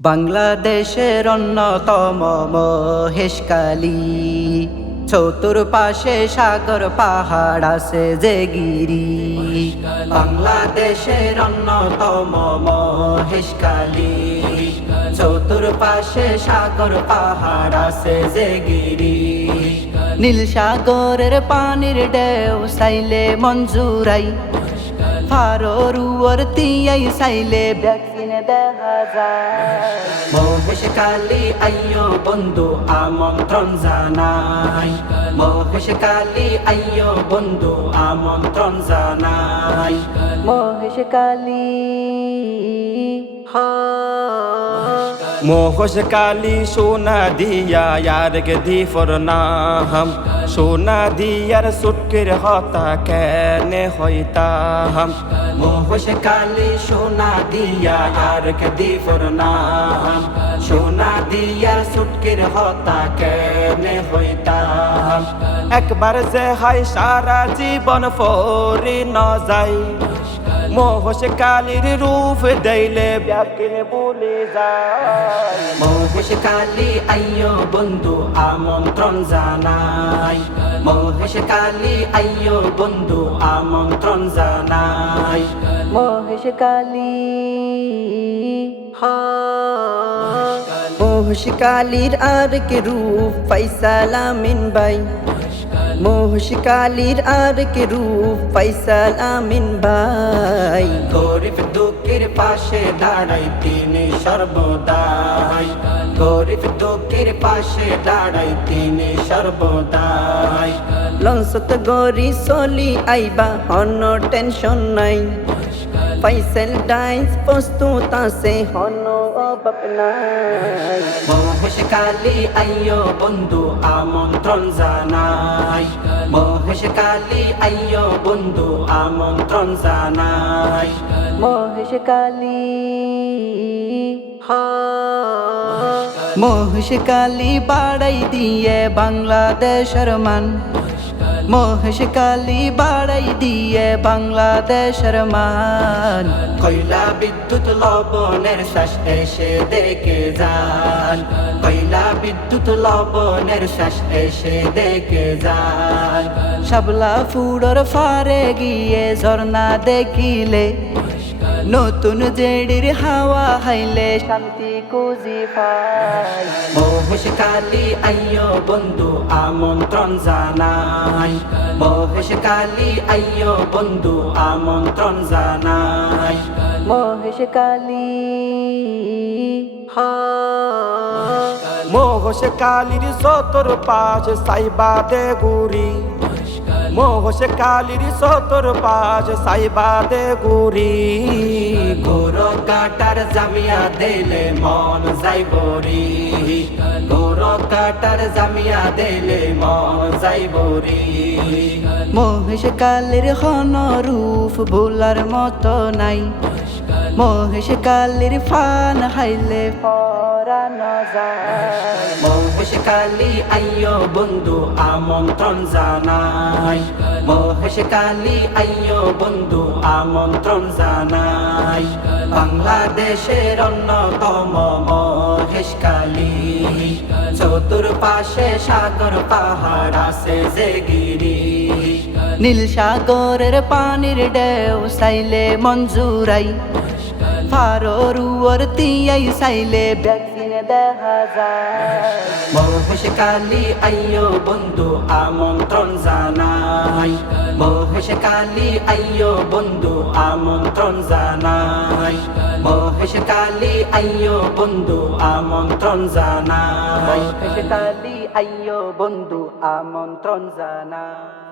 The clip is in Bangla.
বাংলাদেশের অন্যতম মহেশখালী, চতুর্পাশে সাগর পাহাড় আছে যে গিরি। বাংলাদেশের অন্যতম মহেশখালী, চতুর্পাশে সাগর পাহাড় আছে যে গিরি। নীল সাগরের পানির ঢেউ চাইলে মঞ্জুরাই, ফারোর তিয়াই চাইলে ভ্যাকসিনে দেখা যায়। মহেশখালী আইয়ো বন্ধু আমন্ত্রণ জানাই, মহেশখালী আইয়ো বন্ধু আমন্ত্রণ জানাই। মহেশখালী মহেশখালী সোনা দিয়া ইয়ারকে দি ফরনাম, সোনা দিয়ার সুটকের হতা কেনে হইতাম। মহেশখালী সোনা দিয়া ইয়ারকে দি ফরনাম, সোনা দিয়ার সুটকের হতা কেনে হইতাম। একবার যে হয় সারা জীবন ফরি ন যায়, মহেশখালীর রূপ দেইলে ব্যাকিনে বলে যায়। মহেশখালী আইয়ো বন্ধু আমন্ত্রণ জানাই, মহেশখালী আইয়ো বন্ধু আমন্ত্রণ জানাই। মহেশখালী মহেশখালীর আর কে রূপ ফয়সাল আমিন ভাই, মহেশখালীর আর কে রূপ ফয়সাল আমিন ভাই। গরিব দুঃখের পাশে দাঁড়াই তিনি সর্বদাই, গরিব দুঃখের পাশে দাঁড়াই তিনি সর্বদাই। লঞ্চত গরি চলি আইবা হন টেনশন নাই, ফয়সাল ডাইস প্রস্তুত আছে হন অভাব নাই। মহেশখালী আইয়ো বন্ধু আমন্ত্রণ জানাই, মহেশখালী আইয়ো বন্ধু আমন্ত্রণ জানাই। মহেশখালী মহেশখালী বাড়াই দিয়ে বাংলাদেশের মান, মহেশখালী বাড়াই দিয়ে বাংলাদেশের মান। কয়লা বিদ্যুৎ লবণের শ্বাস এসে দেখে যান, কয়লা বিদ্যুৎ লবণের শ্বাস এসে দেখে যান। শাপলা ফুড়র ফারে গিয়ে ঝর্ণা দেখিলে, নতুন জেডির হাওয়া হাইলে শান্তি খুঁজি পাই। মহেশখালী আইয়ো বন্ধু আমন্ত্রণ জানাই, মহেশখালী আইয়ো বন্ধু আমন্ত্রণ জানাই। মহেশখালী মহেশখালীর সতর পাশ সাইবা দে গুরি, মহেশখালীর সতর পাশ সাইবা দে গুরি। গোর কাটার জামিয়া দিলে মন যাইবরি, গোর কাটার জামিয়া দিলে মন যাইবরি। মহেশখালীর হন রূপ ভোলার মতো নাই, মহেশখালীর ফান হাইলে পরানো যায়। মহেশখালী আইয়ো বন্ধু আমন্ত্রণ জানাই, মহেশখালী আইয়ো বন্ধু আমন্ত্রণ জানাই। বাংলাদেশের অন্যতম মহেশখালী, চতুর্পাশে সাগর পাহাড় আছে যে গিরি। নীল সাগরের পানির ঢেউ চাইলে মঞ্জুরাই, ফারোর তিয়াই চাইলে ভ্যাকসিনে দেখা যায়। মহেশখালী আইয়ো বন্ধু আমন্ত্রণ জানাই, মহেশখালী আইয়ো বন্ধু আমন্ত্রণ জানাই। মহেশখালী আইয়ো বন্ধু আমন্ত্রণ জানাই, মহেশখালী আইয়ো বন্ধু আমন্ত্রণ জানাই।